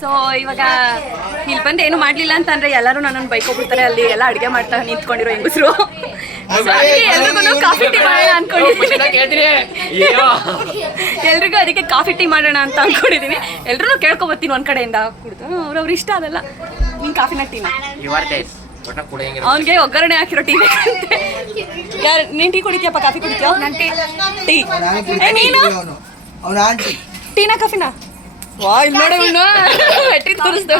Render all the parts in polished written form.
So ಇವಾಗ ಇಲ್ಲಿ ಬಂದು ಏನು ಮಾಡ್ಲಿಲ್ಲ ಅಂತಂದ್ರೆ ಎಲ್ಲರೂ ನನ್ನನ್ನು ಬೈಕೋಬಿಡ್ತಾರೆ. ಅಲ್ಲಿ ಎಲ್ಲ ಅಡುಗೆ ಮಾಡ್ತಾ ನಿಂತ್ಕೊಂಡಿರೋ ಹೆಂಗಸರು. ಎಲ್ರಿಗೂ ಕಾಫಿ ಟೀ ಮಾಡೋಣ ಅನ್ಕೊಂಡಿದ್ದೀನಿ. ಎಲ್ರಿಗೂ ಅದಕ್ಕೆ ಕಾಫಿ ಟೀ ಮಾಡೋಣ ಅಂತ ಅನ್ಕೊಂಡಿದ್ದೀನಿ. ಎಲ್ರೂ ಕೇಳ್ಕೊಬತ್ತೀನಿ ಒಂದ್ ಕಡೆಯಿಂದ ಕುಡ್ದು ಅವ್ರವ್ರ ಇಷ್ಟ ಅದಲ್ಲ. ನಿನ್ ಕಾಫಿನ ಟೀನ ಅವನಿಗೆ ಒಗ್ಗರಣೆ ಹಾಕಿರೋ ಟೀ ಬೇಕಂತೆ. ಯಾರು ನೀನ್ ಟೀ ಕುಡಿತೀಯಪ್ಪ? ಕಾಫಿ ಕುಡಿತೀಯ? ನಾನು ಟೀ. ನೀನು ಟೀನಾ ಕಾಫಿನಾ? ವಾ ಇಲ್ಲಿ ನೋಡ ಹೆಟ್ಟಿ ತೋರಿಸ್ದ.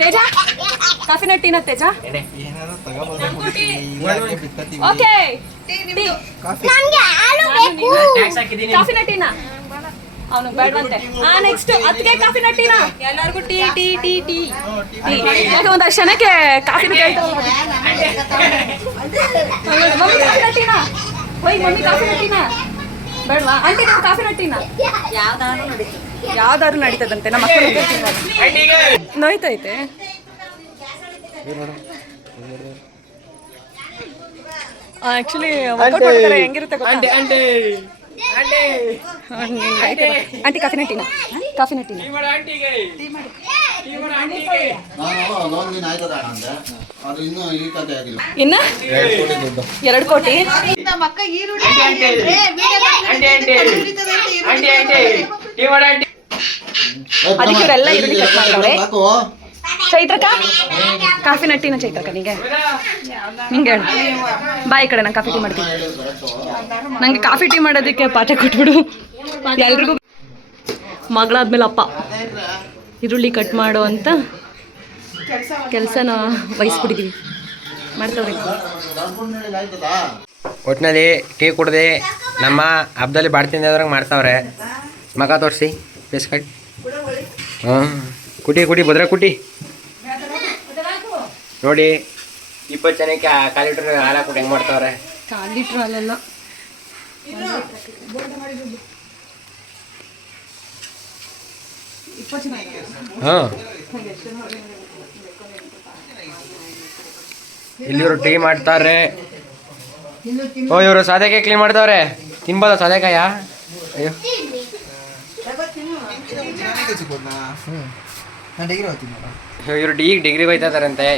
ತೇಜ ಕಾಫಿನ ಟೀನಾ? ತೇಜ ಓಕೆ ಕಾಫಿನ ಟೀನಾ? ಅವನು ಬೇಡವಂತೆ. ನೆಕ್ಸ್ಟ್ ಅದಕ್ಕೆ ಕಾಫಿನ ಟೀನಾ? ಎಲ್ಲರಿಗೂ tea tea tea tea tea. ಯಾಕೆ ಒಂದಷ್ಟು ಜನಕ್ಕೆ ಕಾಫಿನ ಕೇಳ್ತಾವ. ಮಮ್ಮಿ ಕಾಫಿನ ಟೀನಾ? ಹೋಯ್ ಮಮ್ಮಿ ಕಾಫಿನ ಟೀನಾ? ಬೇಡವಾ ಆಂಟಿ? ನಾವು ಕಾಫಿನ ಟೀನಾ? ಯಾವ್ದಾದ್ರು ನಡೀತದಂತೆ. ನಮ್ಮ ಮಕ್ಕಳು ನೋಯ್ತೈತೆ. ಆಕ್ಚುಲಿ ಹೆಂಗಿರುತ್ತೆ ಆಂಟಿ ಕಾಫಿನ ಟೀನಾ? ಕಾಫಿನ ಟೀನಾ? ಇನ್ನ 2 ಕೋಟಿ. ಅದಕ್ಕೆ ಇವರೆಲ್ಲ ಈರುಳ್ಳಿ ಕಟ್ ಮಾಡ್ತಾರೆ. ಚೈತ್ರಕ ಕಾಫಿನ ಟೀನ? ಚೈತ್ರಕ ನಿಂಗೆ ಹೇಳು ಬಾಯ್ ಕಡೆ. ನಾನು ಕಾಫಿ ಟೀ ಮಾಡ್ತೀನಿ. ನಂಗೆ ಕಾಫಿ ಟೀ ಮಾಡೋದಕ್ಕೆ ಪಾಠ ಕೊಟ್ಬಿಡು ಎಲ್ರಿಗೂ. ಮಗಳಾದ್ಮೇಲೆ ಅಪ್ಪ ಈರುಳ್ಳಿ ಕಟ್ ಮಾಡೋ ಅಂತ ಕೆಲಸನ ವಹಿಸ್ಬಿಟ್ಟಿದ್ದೀವಿ. ಮಾಡ್ತವ್ರಿ. ಒಟ್ಟಿನಲ್ಲಿ ಟೀ ಕುಡ್ದು ನಮ್ಮ ಹಬ್ಬದಲ್ಲಿ ಬಾಡ್ತೀನಿ ಅದ್ರಂಗೆ ಮಾಡ್ತಾವ್ರೆ. ಮಗ ತೋರಿಸಿ ಬೇಸ್ಕಟ್. ಕುಟಿ ಕುಟಿ ಭದ್ರ ಕುಟಿ ನೋಡಿ. 20 ಜನಕ್ಕೆ 1/4 ಲೀಟ್ರ್ ಹಾಲು ಹಾಕ್ಬಿಟ್ಟು ಹೆಂಗೆ ಮಾಡ್ತಾವ್ರೆ. 1/4 ಲೀಟ್ರ್ ಹಾಲೆಲ್ಲ ಹಾಂ. ಇಲ್ಲಿವರು ಟೀ ಮಾಡ್ತಾರೆ. ಓ ಇವರು ಸೌದೆಕಾಯಿ ಕ್ಲೀನ್ ಮಾಡ್ತಾವ್ರೆ. ತಿನ್ಬೋದ ಸೌದೆಕಾಯ? ಅಯ್ಯೋ ಇವರು ಡಿಗ್ರಿಗೆ ಹೋಯ್ತಾ ಇದಾರಂತೆ.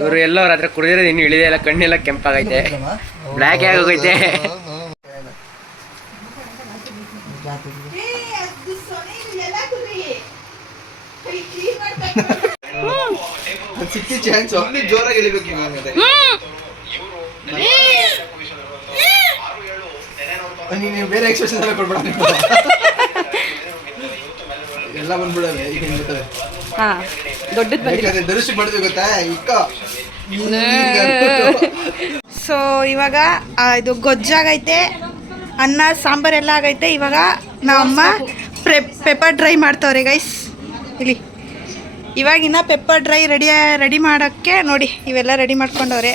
ಇವರು ಎಲ್ಲೋ ರಾತ್ರಿ ಕುಡಿದಿರೋದು ಇನ್ನು ಇಳಿದೆ ಎಲ್ಲ. ಕಣ್ಣೆಲ್ಲ ಕೆಂಪಾಗೈತೆ, ಬ್ಲ್ಯಾಕ್ ಆಗೋಗೈತೆ. ಬೇರೆ ಎಕ್ಸ್ಪ್ರೆಷನ್ ಎಲ್ಲ ಕೊಡ್ಬೇಡ. ಎಲ್ಲ ಬಂದ್ಬಿಡವೆ ಈಗ ಬಂದ್ಬಿಟ್ಟವೆ. ಧನುಷ್ ಮಾಡಿದ್ವಿ ಗೊತ್ತಾ ಇಕ್ಕ. ಸೊ ಇವಾಗ ಇದು ಗೊಜ್ಜಾಗೈತೆ, ಅನ್ನ ಸಾಂಬಾರೆಲ್ಲ ಆಗೈತೆ. ಇವಾಗ ನಮ್ಮಮ್ಮ ಪೆಪ್ಪರ್ ಡ್ರೈ ಮಾಡ್ತವ್ರೆ ಗೈಸ್ ಇಲ್ಲಿ. ಇವಾಗಿನ ಪೆಪ್ಪರ್ ಡ್ರೈ ರೆಡಿ ಮಾಡೋಕ್ಕೆ ನೋಡಿ ಇವೆಲ್ಲ ರೆಡಿ ಮಾಡ್ಕೊಂಡವ್ರೆ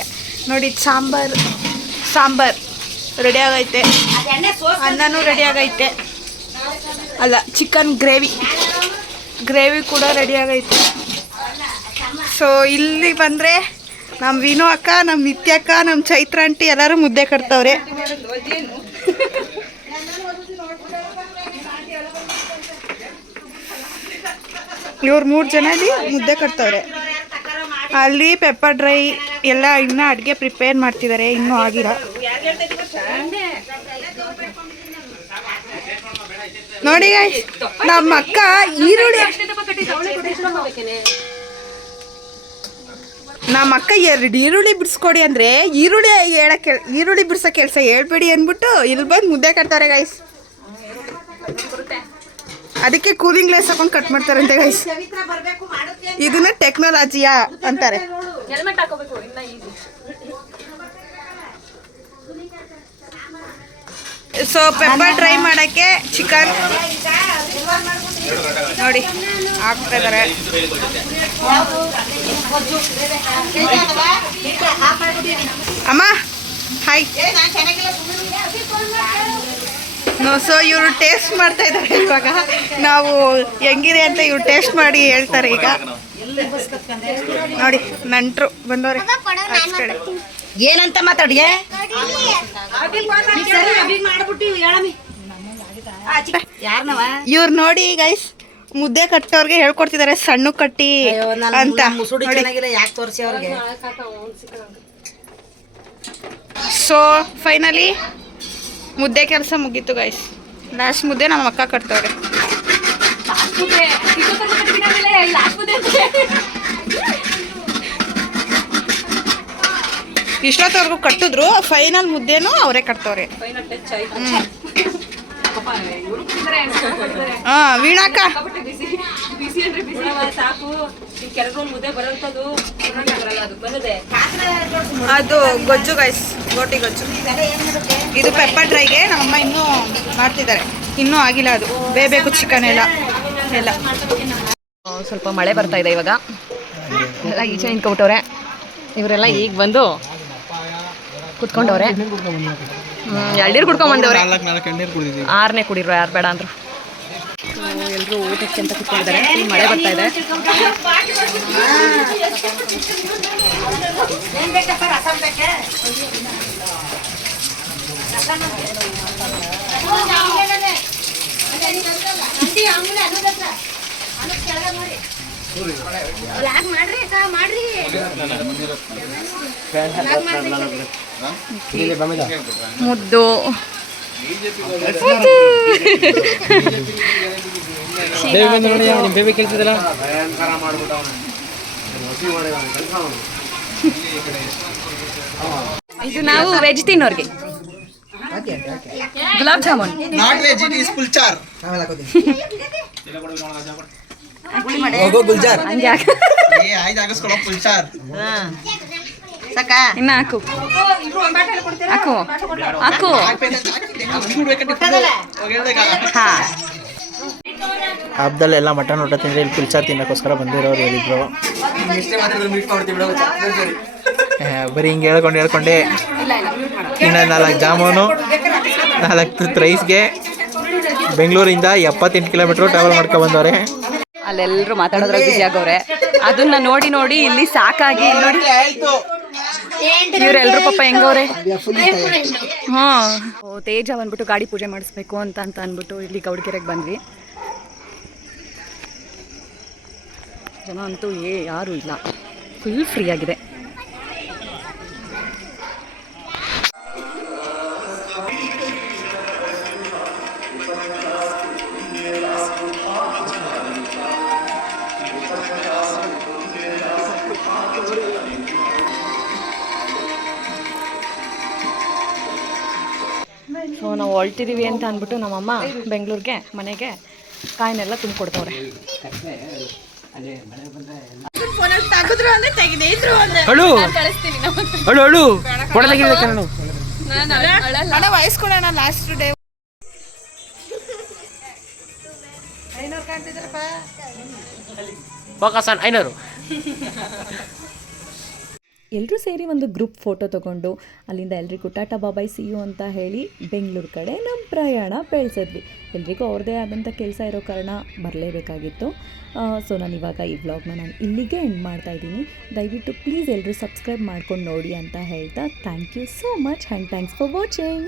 ನೋಡಿ. ಸಾಂಬಾರ್ ರೆಡಿ ಆಗೈತೆ, ಅನ್ನನೂ ರೆಡಿ ಆಗೈತೆ. ಅಲ್ಲ ಚಿಕನ್ ಗ್ರೇವಿ ಕೂಡ ರೆಡಿ ಆಗೈತೆ. ಸೊ ಇಲ್ಲಿ ಬಂದರೆ ನಮ್ಮ ವಿನೋ ಅಕ್ಕ, ನಮ್ಮ ನಿತ್ಯ ಅಕ್ಕ, ನಮ್ಮ ಚೈತ್ರ ಆಂಟಿ ಎಲ್ಲರೂ ಮುದ್ದೆ ಕಟ್ತವ್ರೆ. ಇವ್ರು 3 ಜನ ಇಲ್ಲಿ ಮುದ್ದೆ ಕಟ್ತವ್ರೆ. ಅಲ್ಲಿ ಪೆಪ್ಪರ್ ಡ್ರೈ ಎಲ್ಲ ಇನ್ನೂ ಅಡುಗೆ ಪ್ರಿಪೇರ್ ಮಾಡ್ತಿದ್ದಾರೆ, ಇನ್ನೂ ಆಗಿಲ್ಲ. ನೋಡಿ ನಮ್ಮ ಅಕ್ಕ ಈರುಳ್ಳಿ ಬಿಡಿಸ್ಕೊಡಿ ಅಂದರೆ ಈರುಳ್ಳಿ ಬಿಡಿಸೋ ಕೆಲಸ ಹೇಳ್ಬೇಡಿ ಅಂದ್ಬಿಟ್ಟು ಇಲ್ಲಿ ಬಂದು ಮುದ್ದೆ ಕಟ್ತಾರೆ ಗೈಸ್. ಅದಕ್ಕೆ ಕೂಲಿಂಗ್ ಗ್ಲಾಸ್ ಹಾಕೊಂಡು ಕಟ್ ಮಾಡ್ತಾರಂತೆ ಗೈಸ್. ಇದನ್ನ ಟೆಕ್ನಾಲಜಿಯಾ ಅಂತಾರೆ. ಸೊ ಪೆಪ್ಪರ್ ಡ್ರೈ ಮಾಡೋಕ್ಕೆ ಚಿಕನ್ ನೋಡಿ ಹಾಕ್ತಾ ಇದ್ದಾರೆ. ಅಮ್ಮ ಹಾಯ್. ಸೊ ಇವರು ಟೇಸ್ಟ್ ಮಾಡ್ತಾ ಇದ್ದಾರೆ. ಇವಾಗ ನಾವು ಹೆಂಗಿದೆ ಅಂತ ಇವ್ರು ಟೇಸ್ಟ್ ಮಾಡಿ ಹೇಳ್ತಾರೆ. ಈಗ ನೋಡಿ ನಂಟ್ರು ಬಂದವ್ರೆ. ಏನಂತ ಮಾತಾಡಿ ಇವ್ರು ನೋಡಿ ಗೈಸ್ ಮುದ್ದೆ ಕಟ್ಟೋರ್ಗೆ ಹೇಳ್ಕೊಡ್ತಿದ್ದಾರೆ ಸಣ್ಣ ಕಟ್ಟಿ ಅಂತ ಯಾಕೆ ತೋರಿಸಿ ಅವ್ರಿಗೆ ಸೊ ಫೈನಲಿ ಮುದ್ದೆ ಕೆಲಸ ಮುಗೀತು ಗೈಸ್ ಲಾಸ್ಟ್ ಮುದ್ದೆ ನಮ್ಮ ಅಕ್ಕ ಕಟ್ತವ್ರೆ ಇಷ್ಟೊತ್ತವರೆಗೂ ಕಟ್ಟಿದ್ರು ಫೈನಲ್ ಮುದ್ದೆನೂ ಅವರೇ ಕಟ್ತವ್ರೆ ವೀಣಾಕ ಅದು ಗೊಜ್ಜು ಗೈಸ್ ಗೋಟಿ ಗೊಜ್ಜು ಇದು ಪೆಪ್ಪರ್ ಡ್ರೈಗೆ ನಮ್ಮಮ್ಮ ಇನ್ನೂ ಮಾಡ್ತಿದ್ದಾರೆ ಇನ್ನೂ ಆಗಿಲ್ಲ ಅದು ಬೇಬೇಕು ಚಿಕನ್ ಎಲ್ಲ ಸ್ವಲ್ಪ ಮಳೆ ಬರ್ತಾ ಇದೆ ಇವಾಗ ಎಲ್ಲ ಈಚೆ ನಿಂತ್ಕೊಬಿಟ್ಟವ್ರೆ ಇವರೆಲ್ಲ ಈಗ ಬಂದು ಕುತ್ಕೊಂಡವ್ರೆ ಎಳ್ನೀರು ಕುಡ್ಕೊಂಬಂದವ್ರೆ 6ನೇ ಕುಡಿದ್ರು ಯಾರು ಬೇಡ ಅಂದ್ರು ಎಲ್ಲರೂ ಊಟಕ್ಕೆ ಅಂತ ಕುತ್ಕೊಂಡಿದ್ದಾರೆ ಮಳೆ ಬರ್ತಾ ಇದೆ ಮುದ್ದು ಬೇಬಿ ಕೇಳ್ತಿದ್ದಲ್ಲ ಇದು ನಾವು ವೆಜ್ ತಿನ್ನೋರ್ಗೆ gulab jamun not veg it is ಫುಲ್ಚಾರ್ ಹೋಗೋ ಗುಲ್ಜಾರ್ ಹಂಗೆ ಏ ಆಯ್ತು ಆಗಿಸ್ಕೊಳ್ಳೋ ಫುಲ್ಚಾರ್ ಇನ್ನ ಹಾಕು ಹಾಕು ಹಾಕು ಹಾ ಹಬ್ಬದಲ್ಲಿ ಎಲ್ಲ ಮಟನ್ ಊಟ ತಿಂದರೆ ಇಲ್ಲಿ ಪುಲ್ಚಾರ್ ತಿನ್ನೋಕ್ಕೋಸ್ಕರ ಬಂದಿರೋರು ಹೇಳಿದ್ರು ಬರೀ ಹಿಂಗೆ ಹೇಳ್ಕೊಂಡೆ ಇನ್ನು 4 ಜಾಮೂನು 4 ರೈಸ್ಗೆ ಬೆಂಗಳೂರಿಂದ 78 ಕಿಲೋಮೀಟ್ರು ಟ್ರಾವೆಲ್ ಮಾಡ್ಕೊಂಡು ಬಂದವ್ರೆ ಅಲ್ಲೆಲ್ಲರೂ ಮಾತಾಡೋದ್ರಲ್ಲಿ ಬಿಸಿ ಆಗವ್ರೆ ಅದನ್ನ ನೋಡಿ ಇಲ್ಲಿ ಸಾಕಾಗಿ ನೋಡಿ ಇವರೆಲ್ಲರೂ ಪಾಪ ಹೆಂಗವ್ರೆ ಹಾ ತೇಜ ಬಂದ್ಬಿಟ್ಟು ಗಾಡಿ ಪೂಜೆ ಮಾಡಿಸ್ಬೇಕು ಅಂತ ಅಂದ್ಬಿಟ್ಟು ಇಲ್ಲಿ ಗೌಡಗೆರೆಗೆ ಬಂದ್ವಿ ಜನ ಅಂತೂ ಯಾರೂ ಇಲ್ಲ ಫುಲ್ ಫ್ರೀ ಆಗಿದೆ ಸೊ ನಾವು ಹೊರಟಿದ್ದೀವಿ ಅಂತ ಅಂದ್ಬಿಟ್ಟು ನಮ್ಮಮ್ಮ ಬೆಂಗಳೂರಿಗೆ ಮನೆಗೆ ಕಾಯಿನೆಲ್ಲ ತುಂಬಿಕೊಡ್ತವ್ರೆ ವಯಸ್ಕೊಡೋಣ ಲಾಸ್ಟ್ ಡೇ ಎಲ್ಲರೂ ಸೇರಿ ಒಂದು ಗ್ರೂಪ್ ಫೋಟೋ ತೊಗೊಂಡು ಅಲ್ಲಿಂದ ಎಲ್ರಿಗೂ ಟಾಟಾ ಬಾಬಾಯ್ ಸಿ ಯು ಅಂತ ಹೇಳಿ ಬೆಂಗಳೂರು ಕಡೆ ನಮ್ಮ ಪ್ರಯಾಣ ಬೆಳೆಸಿದ್ವಿ ಎಲ್ರಿಗೂ ಅವ್ರದ್ದೇ ಆದಂಥ ಕೆಲಸ ಇರೋ ಕಾರಣ ಬರಲೇಬೇಕಾಗಿತ್ತು ಸೊ ನಾನು ಇವಾಗ ಈ ವ್ಲಾಗ್ನ ನಾನು ಇಲ್ಲಿಗೆ ಎಂಡ್ ಮಾಡ್ತಾಯಿದ್ದೀನಿ ದಯವಿಟ್ಟು ಪ್ಲೀಸ್ ಎಲ್ಲರೂ ಸಬ್ಸ್ಕ್ರೈಬ್ ಮಾಡ್ಕೊಂಡು ನೋಡಿ ಅಂತ ಹೇಳ್ತಾ thank you so much and thanks for watching.